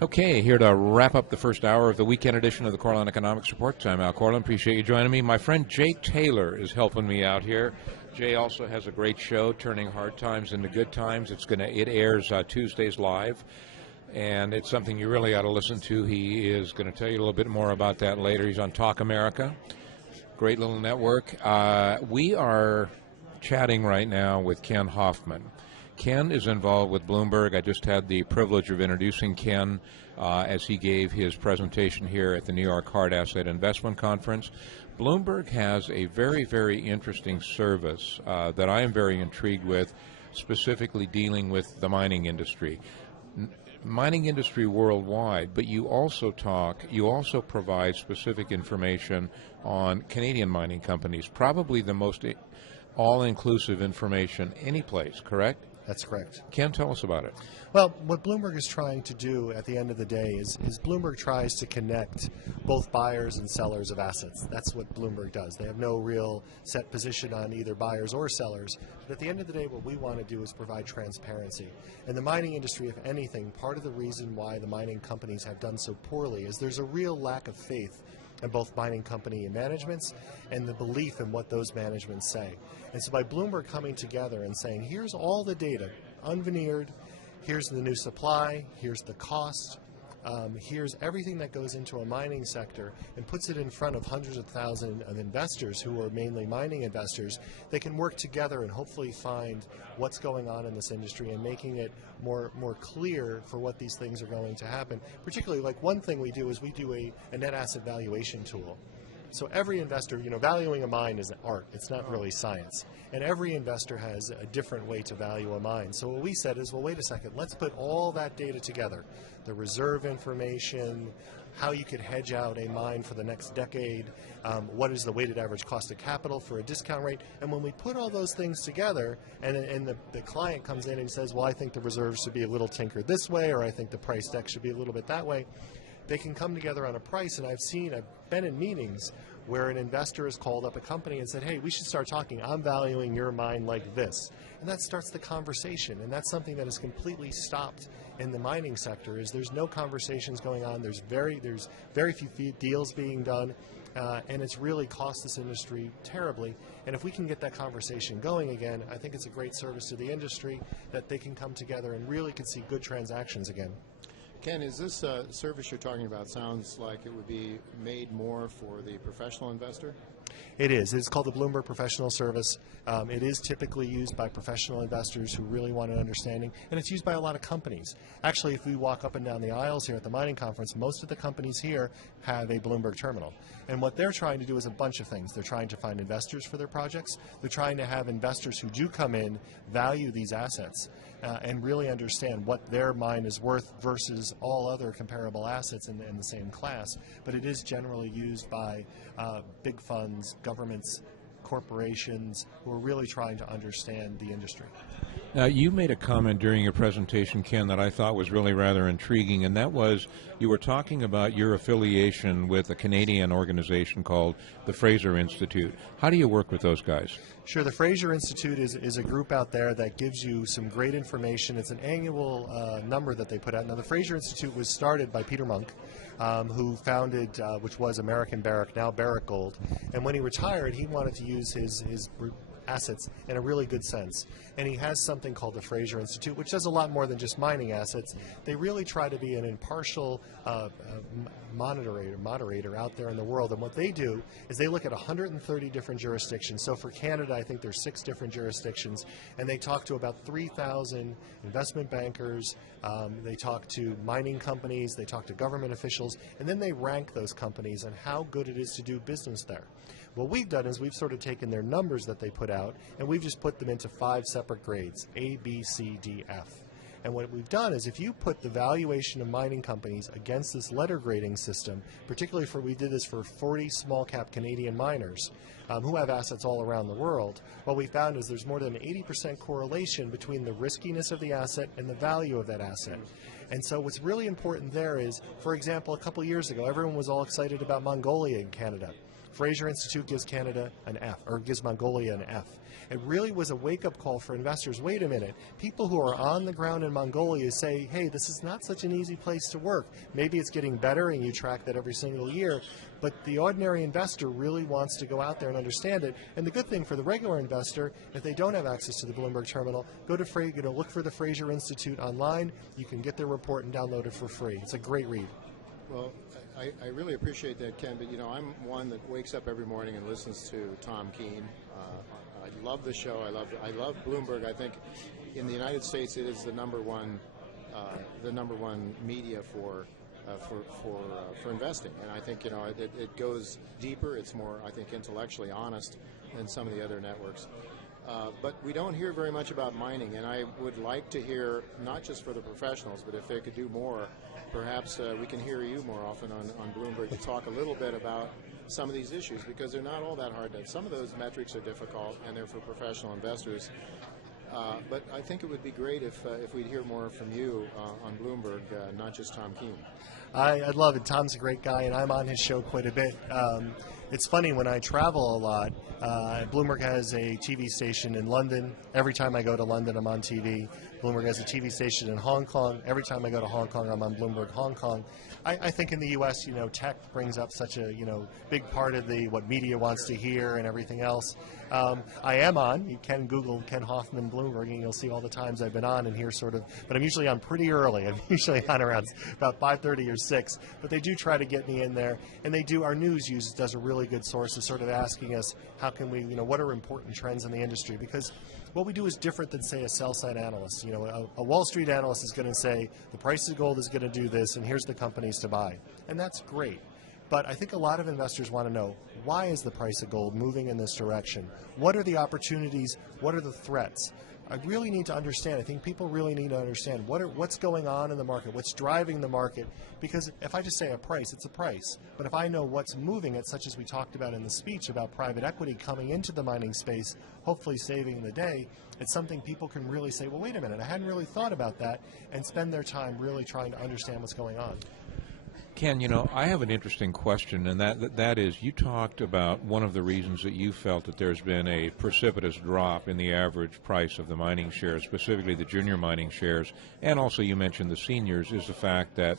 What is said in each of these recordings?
Okay, here to wrap up the first hour of the weekend edition of the Korelin Economics Report. I'm Al Korelin. Appreciate you joining me. My friend Jay Taylor is helping me out here. Jay also has a great show, Turning Hard Times into Good Times. It airs Tuesdays live, and it's something you really ought to listen to. He is going to tell you a little bit more about that later. He's on Talk America. Great little network. We are chatting right now with Ken Hoffman. Ken is involved with Bloomberg. I just had the privilege of introducing Ken as he gave his presentation here at the New York Hard Asset Investment Conference. Bloomberg has a very, very interesting service that I am very intrigued with, specifically dealing with the mining industry. Mining industry worldwide, but you also provide specific information on Canadian mining companies, probably the most all-inclusive information any place, correct? That's correct. Ken, tell us about it. Well, what Bloomberg is trying to do at the end of the day is Bloomberg tries to connect both buyers and sellers of assets. That's what Bloomberg does. They have no real set position on either buyers or sellers. But at the end of the day, what we want to do is provide transparency. In the mining industry, if anything, part of the reason why the mining companies have done so poorly is there's a real lack of faith in both mining company managements and the belief in what those managements say. And so by Bloomberg coming together and saying, here's all the data, unveneered, here's the new supply, here's the cost, here's everything that goes into a mining sector, and puts it in front of hundreds of thousands of investors who are mainly mining investors, they can work together and hopefully find what's going on in this industry and making it more clear for what these things are going to happen. Particularly, like one thing we do is we do a net asset valuation tool. So every investor, valuing a mine is an art. It's not really science. And every investor has a different way to value a mine. So what we said is, well, wait a second, let's put all that data together. The reserve information, how you could hedge out a mine for the next decade, what is the weighted average cost of capital for a discount rate. And when we put all those things together, and the client comes in and says, well, I think the reserves should be a little tinkered this way, or I think the price deck should be a little bit that way, they can come together on a price. And I've been in meetings where an investor has called up a company and said, hey, we should start talking. I'm valuing your mine like this. And that starts the conversation. And that's something that is completely stopped in the mining sector, is there's no conversations going on. There's very few deals being done. And it's really cost this industry terribly. And if we can get that conversation going again, I think it's a great service to the industry that they can come together and really can see good transactions again. Ken, is this service you're talking about sounds like it would be made more for the professional investor? It is. It's called the Bloomberg Professional Service. It is typically used by professional investors who really want an understanding, and it's used by a lot of companies. Actually, if we walk up and down the aisles here at the mining conference, most of the companies here have a Bloomberg terminal. And what they're trying to do is a bunch of things. They're trying to find investors for their projects. They're trying to have investors who do come in value these assets and really understand what their mine is worth versus all other comparable assets in the same class. But it is generally used by big funds, governments, corporations who are really trying to understand the industry. Now, you made a comment during your presentation, Ken, that I thought was really rather intriguing, and that was you were talking about your affiliation with a Canadian organization called the Fraser Institute. How do you work with those guys? Sure. The Fraser Institute is a group out there that gives you some great information. It's an annual number that they put out. Now, the Fraser Institute was started by Peter Monk, who founded, which was American Barrick, now Barrick Gold. And when he retired, he wanted to use his assets in a really good sense. And he has something called the Fraser Institute, which does a lot more than just mining assets. They really try to be an impartial moderator out there in the world. And what they do is they look at 130 different jurisdictions. So for Canada, I think there's 6 different jurisdictions. And they talk to about 3,000 investment bankers. They talk to mining companies. They talk to government officials. And then they rank those companies on how good it is to do business there. What we've done is we've sort of taken their numbers that they put out, and we've just put them into 5 separate grades, A, B, C, D, F. And what we've done is if you put the valuation of mining companies against this letter grading system, particularly we did this for 40 small cap Canadian miners who have assets all around the world, what we found is there's more than an 80% correlation between the riskiness of the asset and the value of that asset. And so what's really important there is, for example, a couple years ago, everyone was all excited about Mongolia in Canada. Fraser Institute gives Canada an F, or gives Mongolia an F. It really was a wake-up call for investors. Wait a minute. People who are on the ground in Mongolia say, hey, this is not such an easy place to work. Maybe it's getting better and you track that every single year, but the ordinary investor really wants to go out there and understand it. And the good thing for the regular investor, if they don't have access to the Bloomberg terminal, go to look for the Fraser Institute online. You can get their report and download it for free. It's a great read. Well, I really appreciate that, Ken, but I'm one that wakes up every morning and listens to Tom Keene. I love the show. I love Bloomberg. I think in the United States it is the number one media for investing, and I think it goes deeper. It's more, I think, intellectually honest than some of the other networks. But we don't hear very much about mining, and I would like to hear, not just for the professionals, but if they could do more, perhaps we can hear you more often on Bloomberg to talk a little bit about some of these issues, because they're not all that hard. Some of those metrics are difficult, and they're for professional investors. But I think it would be great if we'd hear more from you on Bloomberg, not just Tom Keene. I'd love it. Tom's a great guy, and I'm on his show quite a bit. It's funny, when I travel a lot, Bloomberg has a TV station in London. Every time I go to London, I'm on TV. Bloomberg has a TV station in Hong Kong. Every time I go to Hong Kong, I'm on Bloomberg Hong Kong. I think in the U.S., tech brings up such a, big part of what media wants to hear and everything else. I am on. You can Google Ken Hoffman Bloomberg, and you'll see all the times I've been on and hear but I'm usually on pretty early. I'm usually on around about 5:30 or 6, but they do try to get me in there, and they do. Our news does a really good source of sort of asking us, how can we, what are important trends in the industry? Because what we do is different than, say, a sell-side analyst. A Wall Street analyst is going to say, the price of gold is going to do this, and here's the companies to buy. And that's great. But I think a lot of investors want to know, why is the price of gold moving in this direction? What are the opportunities? What are the threats? I really need to understand. I think people really need to understand what's going on in the market, what's driving the market. Because if I just say a price, it's a price. But if I know what's moving it, such as we talked about in the speech about private equity coming into the mining space, hopefully saving the day, it's something people can really say, well, wait a minute, I hadn't really thought about that, and spend their time really trying to understand what's going on. Ken, I have an interesting question, and that is, you talked about one of the reasons that you felt that there's been a precipitous drop in the average price of the mining shares, specifically the junior mining shares, and also you mentioned the seniors, is the fact that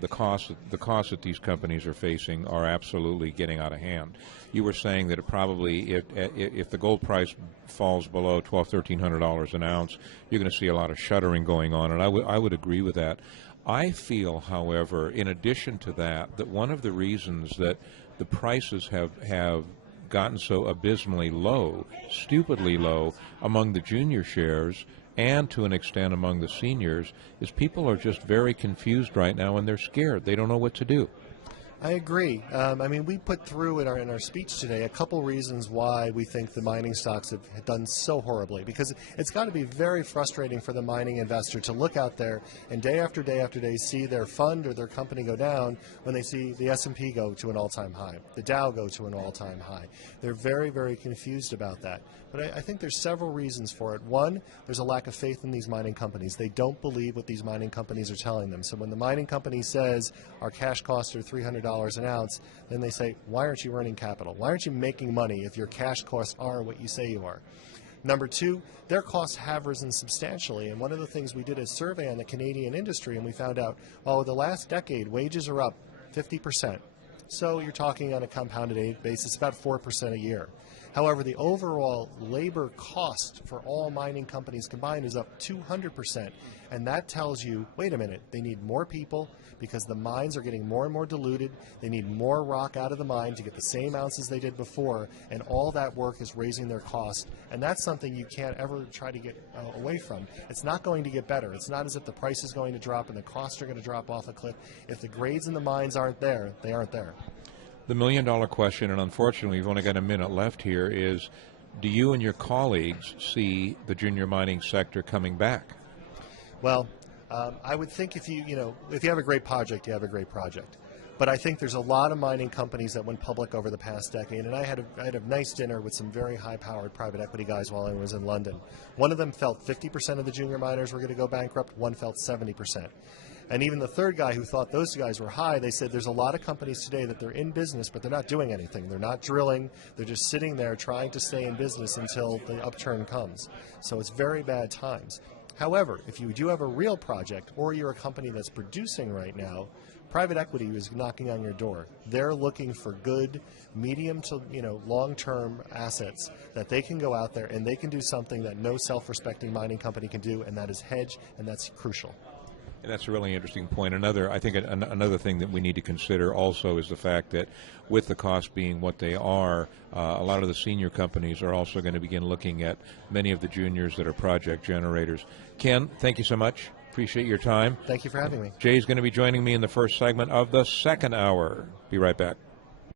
the costs that these companies are facing are absolutely getting out of hand. You were saying that it probably, if the gold price falls below $1,200-1,300 an ounce, you're going to see a lot of shuddering going on, and I would agree with that. I feel, however, in addition to that one of the reasons that the prices have gotten so abysmally low, stupidly low, among the junior shares and to an extent among the seniors, is people are just very confused right now, and they're scared. They don't know what to do. I agree. We put through in our speech today a couple reasons why we think the mining stocks have done so horribly. Because it's got to be very frustrating for the mining investor to look out there and day after day after day see their fund or their company go down when they see the S&P go to an all-time high, the Dow go to an all-time high. They're very, very confused about that. But I think there's several reasons for it. One, there's a lack of faith in these mining companies. They don't believe what these mining companies are telling them. So when the mining company says our cash costs are $300 an ounce, then they say, why aren't you earning capital? Why aren't you making money if your cash costs are what you say you are? Number two, their costs have risen substantially. And one of the things we did a survey on the Canadian industry, and we found out, the last decade, wages are up 50%. So you're talking on a compounded basis about 4% a year. However, the overall labor cost for all mining companies combined is up 200%. And that tells you, wait a minute, they need more people because the mines are getting more and more diluted. They need more rock out of the mine to get the same ounces they did before. And all that work is raising their cost. And that's something you can't ever try to get away from. It's not going to get better. It's not as if the price is going to drop and the costs are going to drop off a cliff. If the grades in the mines aren't there, they aren't there. The million-dollar question, and unfortunately we've only got a minute left here, is do you and your colleagues see the junior mining sector coming back? Well, I would think if you have a great project, you have a great project. But I think there's a lot of mining companies that went public over the past decade, and I had a nice dinner with some very high-powered private equity guys while I was in London. One of them felt 50% of the junior miners were going to go bankrupt. One felt 70%. And even the third guy who thought those guys were high, they said there's a lot of companies today that they're in business, but they're not doing anything. They're not drilling. They're just sitting there trying to stay in business until the upturn comes. So it's very bad times. However, if you do have a real project or you're a company that's producing right now, private equity is knocking on your door. They're looking for good, medium to long-term assets that they can go out there and they can do something that no self-respecting mining company can do, and that is hedge, and that's crucial. And that's a really interesting point. I think another thing that we need to consider also is the fact that with the costs being what they are, a lot of the senior companies are also going to begin looking at many of the juniors that are project generators. Ken, thank you so much. Appreciate your time. Thank you for having me. Jay's going to be joining me in the first segment of the second hour. Be right back.